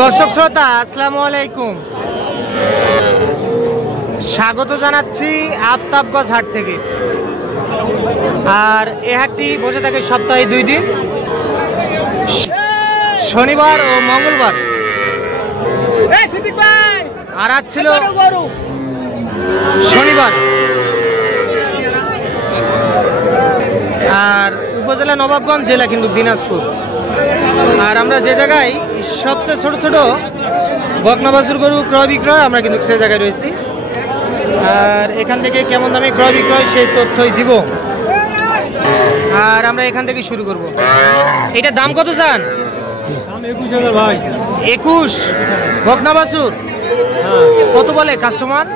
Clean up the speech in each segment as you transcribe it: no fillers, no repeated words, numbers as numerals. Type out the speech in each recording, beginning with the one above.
দর্শক শ্রোতা আসসালামু আলাইকুম, স্বাগত জানাচ্ছি আফতাবগঞ্জ হাট থেকে। আর এই হাটটি বসে থাকে সপ্তাহে 2 দিন, শনিবার ও মঙ্গলবার। আর আজ ছিল শনিবার। আর উপজেলা নবাবগঞ্জ, জেলা কিন্তু দিনাজপুর। আর আমরা যে জায়গায় সবচেয়ে ছোট ছোট বকনা বাছুর গরু ক্রয় বিক্রয়, আমরা কিন্তু সে জায়গায় রয়েছি। আর এখান থেকে কেমন দামে ক্রয় বিক্রয় সেই তথ্যই দিব। আর আমরা এখান থেকে শুরু করব। এটা দাম কত চান? 21,000 ভাই। 21 বকনা বাছুর। কত বলে কাস্টমার?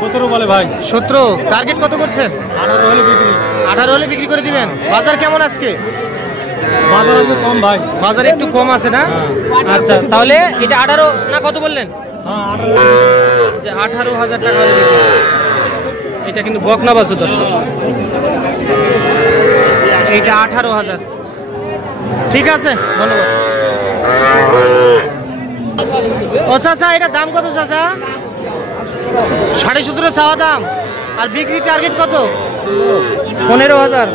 17 বলে ভাই। 17। টার্গেট কত করছেন? 18 হলে বিক্রি। 18 হলে বিক্রি করে দিবেন। বাজার কেমন আজকে? বাজার একটু কম ভাই। বাজার একটু কম আছে না? আচ্ছা, তাহলে এটা 18 না কত বললেন? হ্যাঁ 18,000 টাকা হলে বিক্রি। এটা কিন্তু বকনা বাছুর দর্শক। এইটা 18,000। ঠিক আছে, ধন্যবাদ। ও চাচা, এটা দাম কত চাচা? 17.5 চাওয়া দাম। আর বিক্রি টার্গেট কত? 15,000।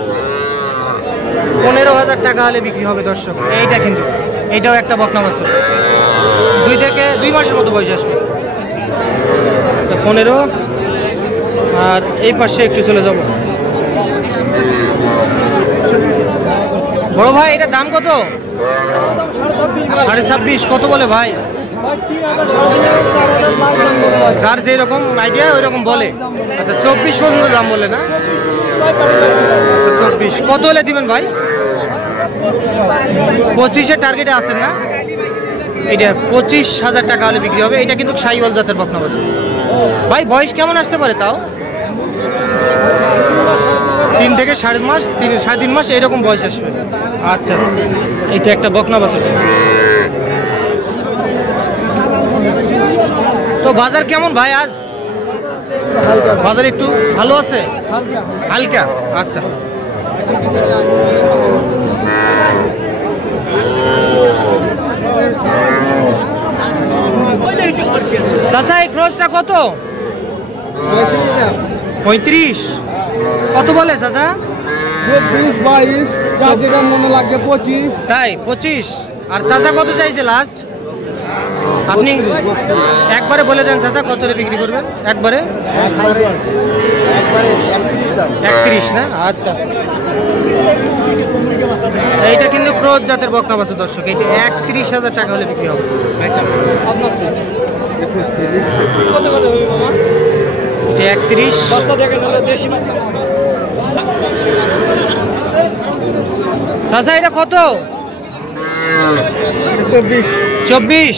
15,000 টাকা হলে বিক্রি হবে দর্শক। এইটা কিন্তু এইটাও একটা বকনা বাছুর, 2 থেকে 2 মাসের মতো বয়স আসবে। 15। আর এই পাশে একটু চলে যাব। বড় ভাই, এটা দাম কত? 26.5। কত বলে ভাই? যার যেরকম আইডিয়া ওই রকম বলে। আচ্ছা, 24 পর্যন্ত দাম বলে না? আচ্ছা 24। কত হলে দিবেন ভাই? 25-এর টার্গেটে আছেন না? এটা 25,000 টাকা হলে বিক্রি হবে। এটা কিন্তু শাহিওয়াল জাতের বকনা বাছুর। ভাই বয়স কেমন আসতে পারে তাও? 3 থেকে 3.5 মাস, 3.5 মাস এরকম বয়স আসবে। আচ্ছা, এটা একটা বকনা বাছুর। তো বাজার কেমন ভাই আজ? বাজার একটু ভালো আছে, হালকা। আচ্ছা, চাচা এই ক্রসটা কত? 35। কত বলে চাচা? 24-22, যা যেটা মনে লাগবে 25। তাই 25। আর চাচা কত চাইছে লাস্ট? আপনি একবারে বলে দেন চাচা, কত বিক্রি করবেন? একবারে 31 না? আচ্ছা, এইটা কিন্তু ক্রস জাতের বকনা বাছুর দর্শক। এইটা 31,000 টাকা হলে বিক্রি হবে। এটা 31। চাচা এটা কত? 24।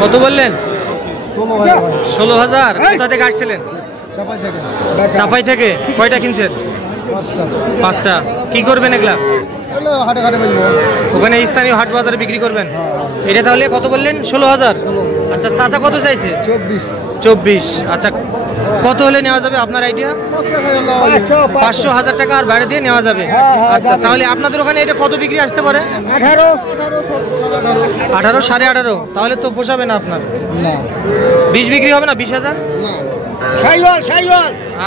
কত বললেন? 16,000। কোথা থেকে আসছিলেন? চাপাই থেকে। কয়টা কিনছেন? 5টা। কি করবেন এগুলা? ওখানে স্থানীয় হাট বাজারে বিক্রি করবেন। এটা তাহলে কত বললেন? 16,000। আচ্ছা, চাচা কত চাইছে? 24। আচ্ছা, কত হলে নেওয়া যাবে আপনার আইডিয়া? 500,000 টাকা আর বাইরে দিয়ে নেওয়া যাবে। আচ্ছা, তাহলে আপনাদের ওখানে এটা কত বিক্রি আসতে পারে? 18, 18.5। তাহলে তো পোষাবে না আপনার। 20 বিক্রি হবে না? 20,000।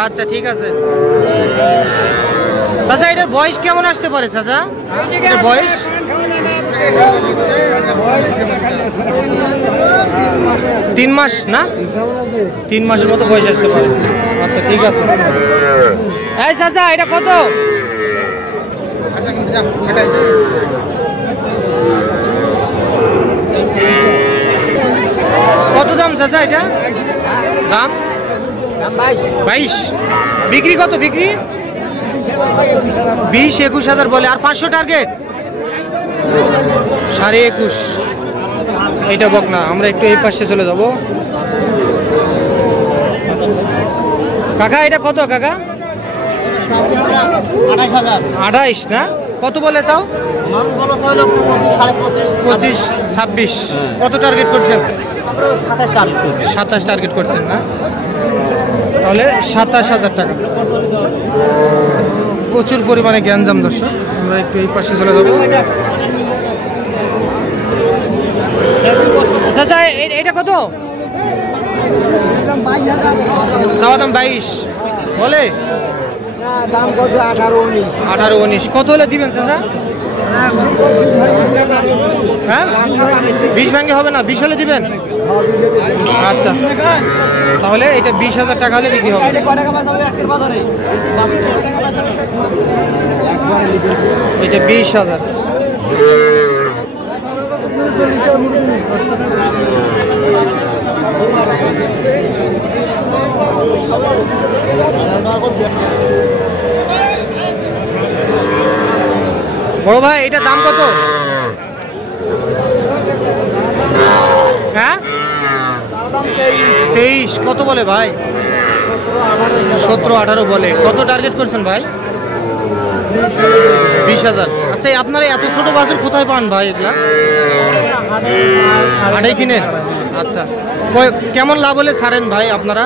আচ্ছা, ঠিক আছে। চাচা এটার বয়স কেমন আসতে পারে চাচা? এটার বয়স 3 মাস না? 3 মাসের মতো বয়স আসতে পারে। আচ্ছা, ঠিক আছে। এই চাচা এটা কত? কত দাম চাচা এটা? দাম 22। বিক্রি কত? বিক্রি 20-21,000 বলে। আর 500 টার্গেট 21.5। এইটা বকনা। আমরা একটু এই পাশে চলে যাব। কাকা এটা কত কাকা? 28 না? কত বলে তাও? 25-26। কত টার্গেট করছেন? 27 টার্গেট করছেন না? তাহলে 27,000 টাকা। প্রচুর পরিমাণে গ্যাঞ্জাম দর্শক। আমরা একটু এই পাশে চলে যাবো। চাচা এটা কত? চাওয়া দাম 22 বলে, দাম কত? 18-19। কত হলে দিবেন চাচা? হ্যাঁ 20 ভাঙ্গে হবে না, 20 হলে দিবেন? আচ্ছা, তাহলে এটা 20,000 টাকা হলে বিক্রি হবে। এটা 20,000। বড় ভাই এটা দাম কত? হ্যাঁ 23। কত বলে ভাই? 17-18 বলে। কত টার্গেট করছেন ভাই? 20,000। আচ্ছা, আপনারা এত ছোট বাছুর কোথায় পান ভাই? এগুলা হাটেই কিনেন? আচ্ছা, কেমন লাভ হলে ছাড়েন ভাই আপনারা?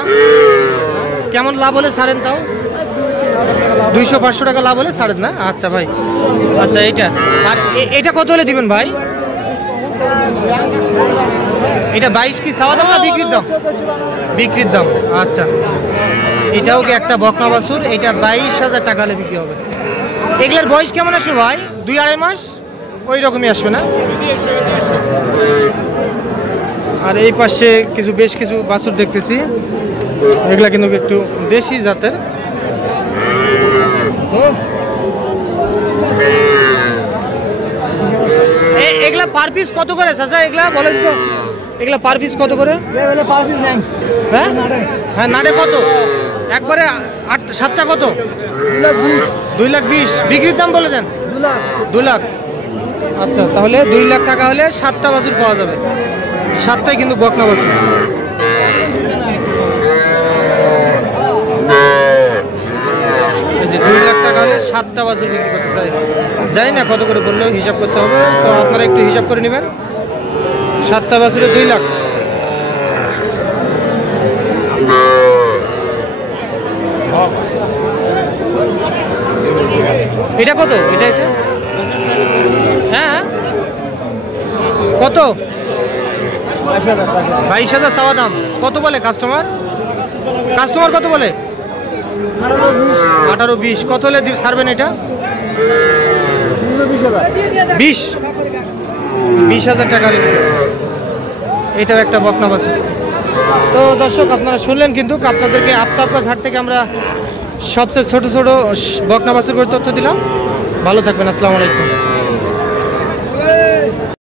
কেমন লাভ হলে ছাড়েন? তাও 200-500 টাকা লাভ হলে ছাড়েন না? আচ্ছা ভাই, আচ্ছা এইটা। আর এটা কত হলে দিবেন ভাই? এটা 22 কি চাওয়া দাম না বিক্রির দাম? বিক্রির দাম। আচ্ছা, এটাও কি একটা বকনা বাছুর? এটা 22,000 টাকা হলে বিক্রি হবে। এগুলার বয়স কেমন আসবে ভাই? 2-2.5 মাস ওই রকমই আসবে না? আর এই পাশে বেশ কিছু বাছুর দেখতেছি, এগুলা কিন্তু একটু দেশি জাতের। এগুলা পার পিস কত করে চাচা? এগুলা বলেন তো, এগুলা পার পিস কত করে? হ্যাঁ হ্যাঁ নাড়ে কত? একবারে 7টা কত? 2,20,000। বিক্রির দাম বলে দেন 2 লাখ। আচ্ছা, তাহলে 2 লাখ টাকা হলে 7টা বাছুর পাওয়া যাবে। 7টাই কিন্তু বকনা বাছুর। 2 লাখ টাকা হলে 7টা বাছুর বিক্রি করতে চাই। জানি না কত করে বললেও হিসাব করতে হবে, তো আপনারা একটু হিসাব করে নেবেন। 7টা বাছুরে 2 লাখ। এটা কত? এটা হ্যাঁ কত? 22,000 চাওয়া দাম। কত বলে কাস্টমার? কত বলে? 18-20। কত হলে ছাড়বেন এটা? 20,000 টাকা হলে। এটাও একটা বকনা বাছুর। তো দর্শক, আপনারা শুনলেন কিন্তু, আপনাদেরকে আফতাবগঞ্জ হাট থেকে আমরা সবচেয়ে ছোট ছোট বকনা বাছুর করে তথ্য দিলাম। ভালো থাকবেন, আসসালামু আলাইকুম।